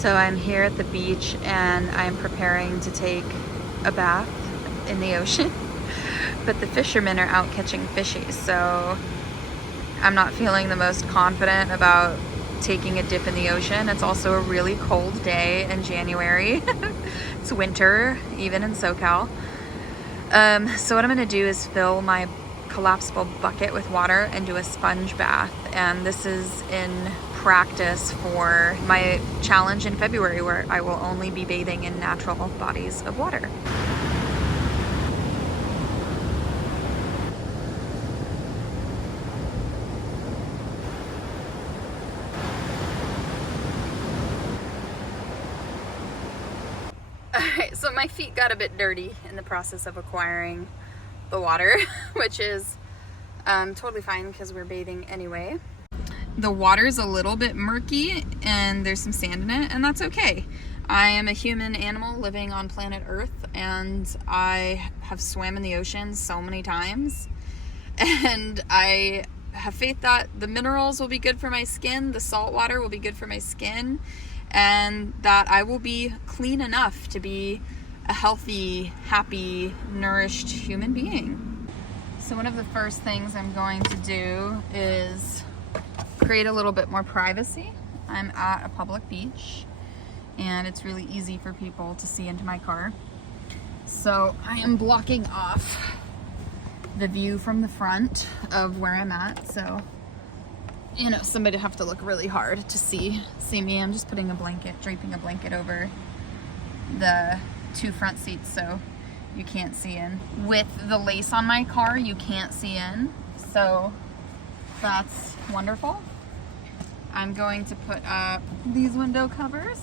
So I'm here at the beach and I'm preparing to take a bath in the ocean, but the fishermen are out catching fishies, so I'm not feeling the most confident about taking a dip in the ocean. It's also a really cold day in January. It's winter, even in SoCal. So what I'm gonna do is fill my collapsible bucket with water and do a sponge bath. And this is in practice for my challenge in February, where I will only be bathing in natural bodies of water. Alright, so my feet got a bit dirty in the process of acquiring the water, which is totally fine because we're bathing anyway. The water's a little bit murky and there's some sand in it, and that's okay. I am a human animal living on planet Earth, and I have swam in the ocean so many times, and I have faith that the minerals will be good for my skin, the salt water will be good for my skin, and that I will be clean enough to be a healthy, happy, nourished human being. So one of the first things I'm going to do is create a little bit more privacy. I'm at a public beach and it's really easy for people to see into my car. So I am blocking off the view from the front of where I'm at. So, you know, somebody would have to look really hard to see me. I'm just putting a blanket, draping a blanket over the two front seats so you can't see in. With the lace on my car, you can't see in. So that's wonderful. I'm going to put up these window covers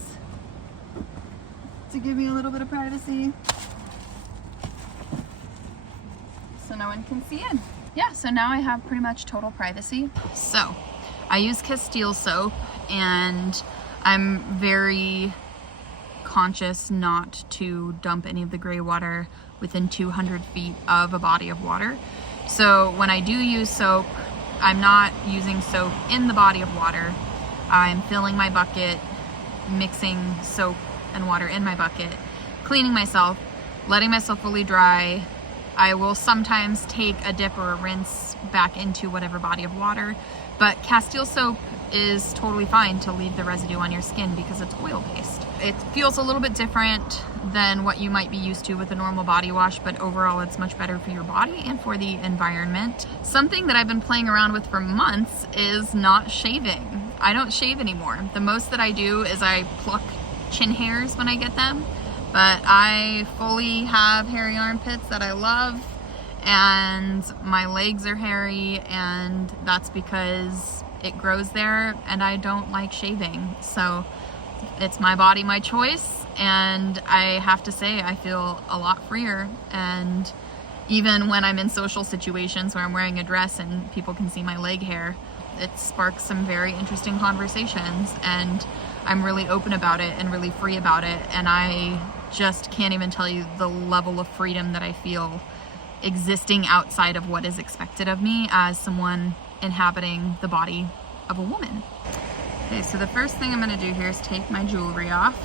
to give me a little bit of privacy, so no one can see in. Yeah, so now I have pretty much total privacy. So I use Castile soap, and I'm very conscious not to dump any of the gray water within 200 feet of a body of water. So when I do use soap, I'm not using soap in the body of water. I'm filling my bucket, mixing soap and water in my bucket, cleaning myself, letting myself fully dry. I will sometimes take a dip or a rinse back into whatever body of water, but Castile soap is totally fine to leave the residue on your skin because it's oil-based. It feels a little bit different than what you might be used to with a normal body wash, but overall it's much better for your body and for the environment. Something that I've been playing around with for months is not shaving. I don't shave anymore. The most that I do is I pluck chin hairs when I get them, but I fully have hairy armpits that I love, and my legs are hairy, and that's because it grows there and I don't like shaving. So it's my body, my choice, and I have to say I feel a lot freer. And even when I'm in social situations where I'm wearing a dress and people can see my leg hair, it sparks some very interesting conversations, and I'm really open about it and really free about it. And I just can't even tell you the level of freedom that I feel existing outside of what is expected of me as someone inhabiting the body of a woman. Okay, so the first thing I'm going to do here is take my jewelry off.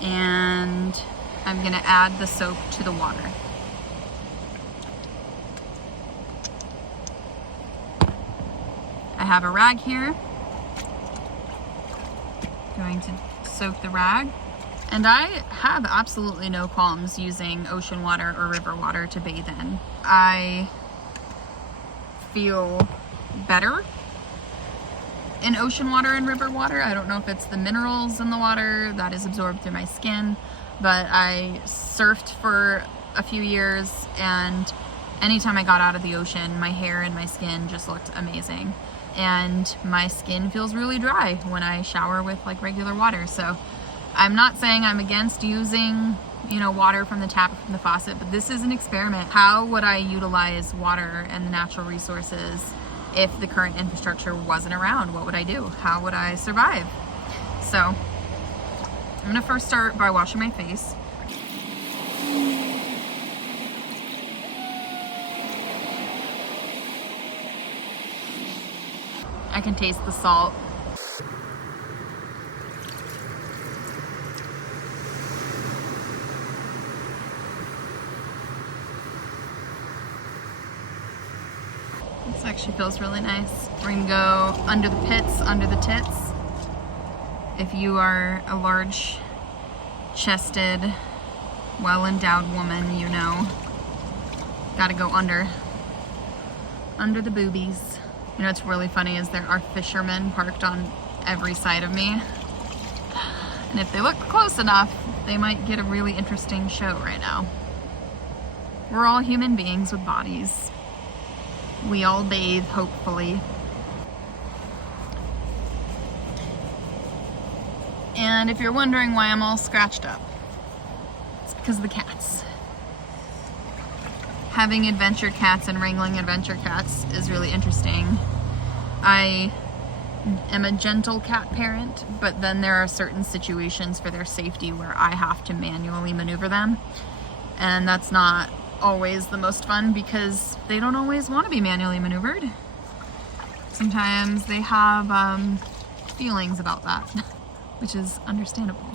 And I'm going to add the soap to the water. I have a rag here. Going to soak the rag. And I have absolutely no qualms using ocean water or river water to bathe in. I feel better in ocean water and river water. I don't know if it's the minerals in the water that is absorbed through my skin, but I surfed for a few years, and anytime I got out of the ocean, my hair and my skin just looked amazing. And my skin feels really dry when I shower with like regular water. So I'm not saying I'm against using, you know, water from the tap or from the faucet, but this is an experiment. How would I utilize water and the natural resources if the current infrastructure wasn't around? What would I do? How would I survive? So I'm gonna first start by washing my face. I can taste the salt. This actually feels really nice. We're gonna go under the pits, under the tits. If you are a large-chested, well-endowed woman, you know, gotta go under the boobies. You know what's really funny is there are fishermen parked on every side of me. And if they look close enough, they might get a really interesting show right now. We're all human beings with bodies. We all bathe, hopefully. And if you're wondering why I'm all scratched up, it's because of the cats. Having adventure cats and wrangling adventure cats is really interesting. I am a gentle cat parent, but then there are certain situations for their safety where I have to manually maneuver them. And that's not always the most fun because they don't always want to be manually maneuvered. Sometimes they have feelings about that, which is understandable.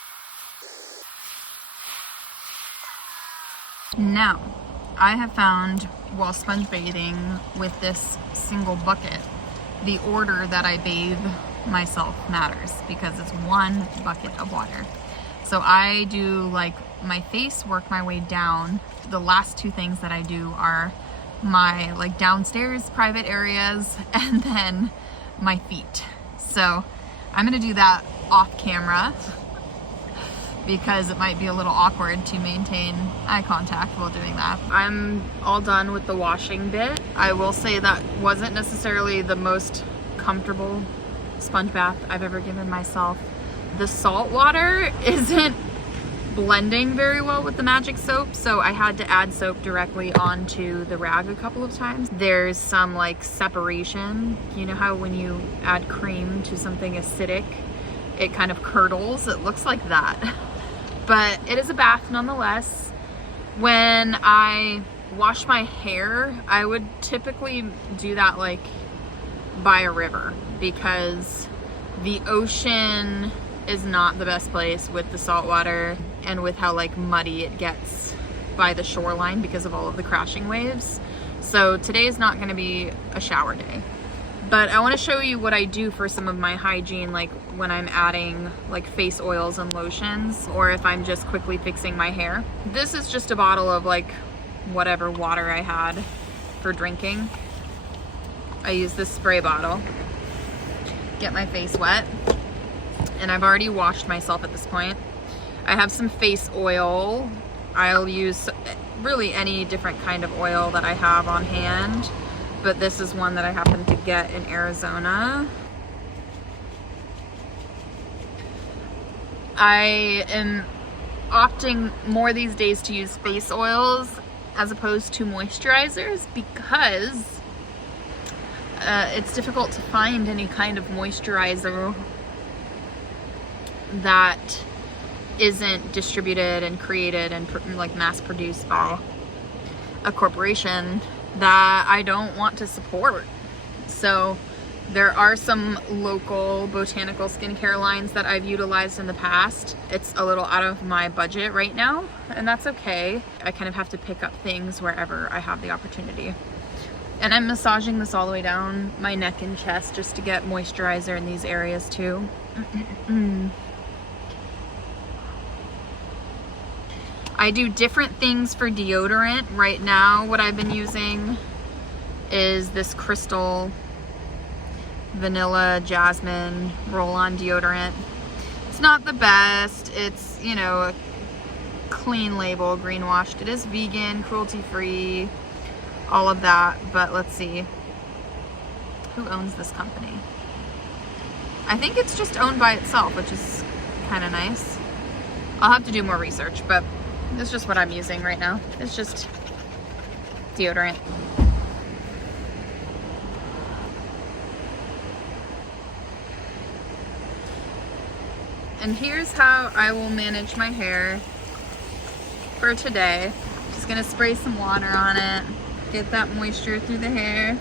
Now, I have found while sponge bathing with this single bucket, the order that I bathe myself matters because it's one bucket of water. So I do like my face, work my way down. The last two things that I do are my like downstairs private areas and then my feet. So I'm gonna do that off camera because it might be a little awkward to maintain eye contact while doing that. I'm all done with the washing bit. I will say that wasn't necessarily the most comfortable sponge bath I've ever given myself. The salt water isn't blending very well with the magic soap, so I had to add soap directly onto the rag a couple of times. There's some like separation. You know how when you add cream to something acidic, it kind of curdles? It looks like that. But it is a bath nonetheless. When I wash my hair, I would typically do that like by a river because the ocean is not the best place with the salt water and with how like muddy it gets by the shoreline because of all of the crashing waves. So today is not going to be a shower day. But I want to show you what I do for some of my hygiene, like when I'm adding like face oils and lotions, or if I'm just quickly fixing my hair. This is just a bottle of like whatever water I had for drinking. I use this spray bottle, get my face wet, and I've already washed myself at this point. I have some face oil. I'll use really any different kind of oil that I have on hand, but this is one that I happen to get in Arizona. I am opting more these days to use face oils as opposed to moisturizers because it's difficult to find any kind of moisturizer that isn't distributed and created and like mass produced by a corporation that I don't want to support. So there are some local botanical skincare lines that I've utilized in the past. It's a little out of my budget right now, and that's okay. I kind of have to pick up things wherever I have the opportunity. And I'm massaging this all the way down my neck and chest just to get moisturizer in these areas too. I do different things for deodorant. Right now, what I've been using is this Crystal Vanilla Jasmine roll-on deodorant. It's not the best. It's, you know, a clean label, green washed. It is vegan, cruelty-free, all of that. But let's see. Who owns this company? I think it's just owned by itself, which is kind of nice. I'll have to do more research, but it's just what I'm using right now. It's just deodorant. And here's how I will manage my hair for today. Just gonna spray some water on it, get that moisture through the hair,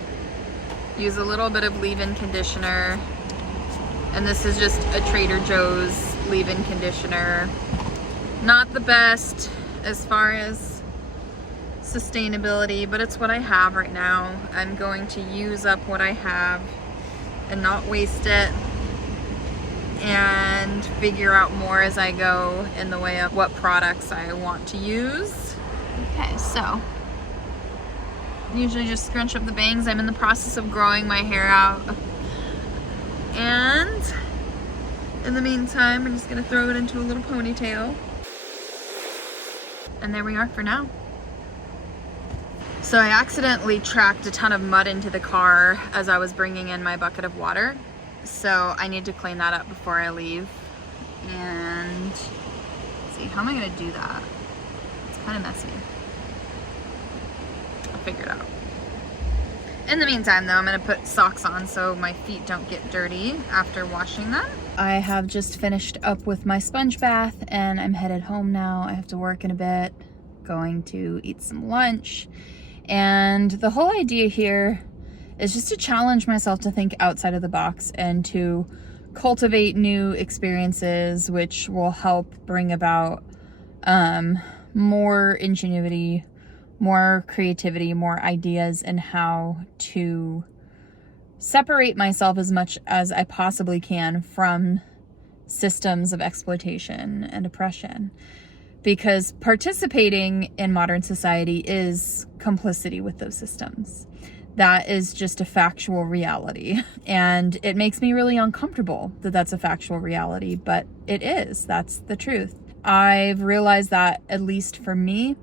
use a little bit of leave-in conditioner. And this is just a Trader Joe's leave-in conditioner. Not the best as far as sustainability, but it's what I have right now. I'm going to use up what I have and not waste it, and figure out more as I go in the way of what products I want to use. Okay, so usually just scrunch up the bangs. I'm in the process of growing my hair out, and in the meantime I'm just gonna throw it into a little ponytail, and there we are for now. So I accidentally tracked a ton of mud into the car as I was bringing in my bucket of water, so I need to clean that up before I leave. And let's see, how am I gonna do that? It's kind of messy. I'll figure it out. In the meantime though, I'm gonna put socks on so my feet don't get dirty after washing them. I have just finished up with my sponge bath and I'm headed home now. I have to work in a bit, going to eat some lunch. And the whole idea here is just to challenge myself to think outside of the box and to cultivate new experiences, which will help bring about more ingenuity, more creativity, more ideas, and how to separate myself as much as I possibly can from systems of exploitation and oppression. Because participating in modern society is complicity with those systems. That is just a factual reality. And it makes me really uncomfortable that that's a factual reality, but it is. That's the truth. I've realized that, at least for me,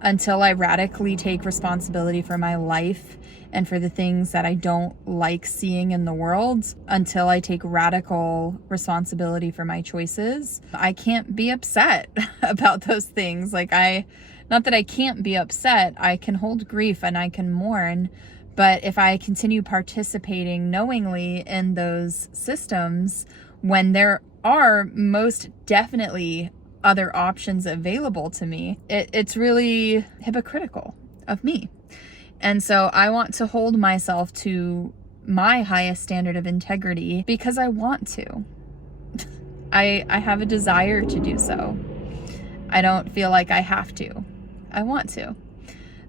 until I radically take responsibility for my life and for the things that I don't like seeing in the world, until I take radical responsibility for my choices, I can't be upset about those things. Not that I can't be upset, I can hold grief and I can mourn, but if I continue participating knowingly in those systems when there are most definitely other options available to me, it's really hypocritical of me. And so I want to hold myself to my highest standard of integrity because I want to. I have a desire to do so. I don't feel like I have to. I want to.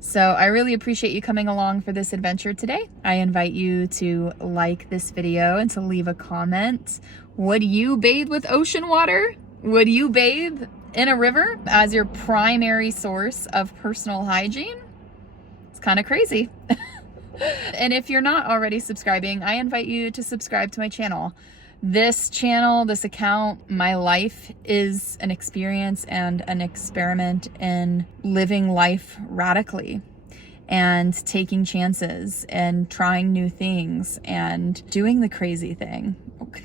So I really appreciate you coming along for this adventure today. I invite you to like this video and to leave a comment. Would you bathe with ocean water? Would you bathe in a river as your primary source of personal hygiene? It's kind of crazy. And if you're not already subscribing, I invite you to subscribe to my channel. This channel, this account, my life is an experience and an experiment in living life radically and taking chances and trying new things and doing the crazy thing,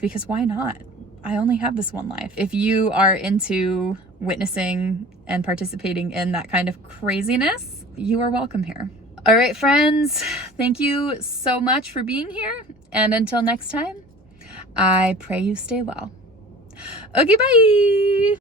because why not? I only have this one life. If you are into witnessing and participating in that kind of craziness, you are welcome here. All right, friends, thank you so much for being here. And until next time, I pray you stay well. Okay, bye.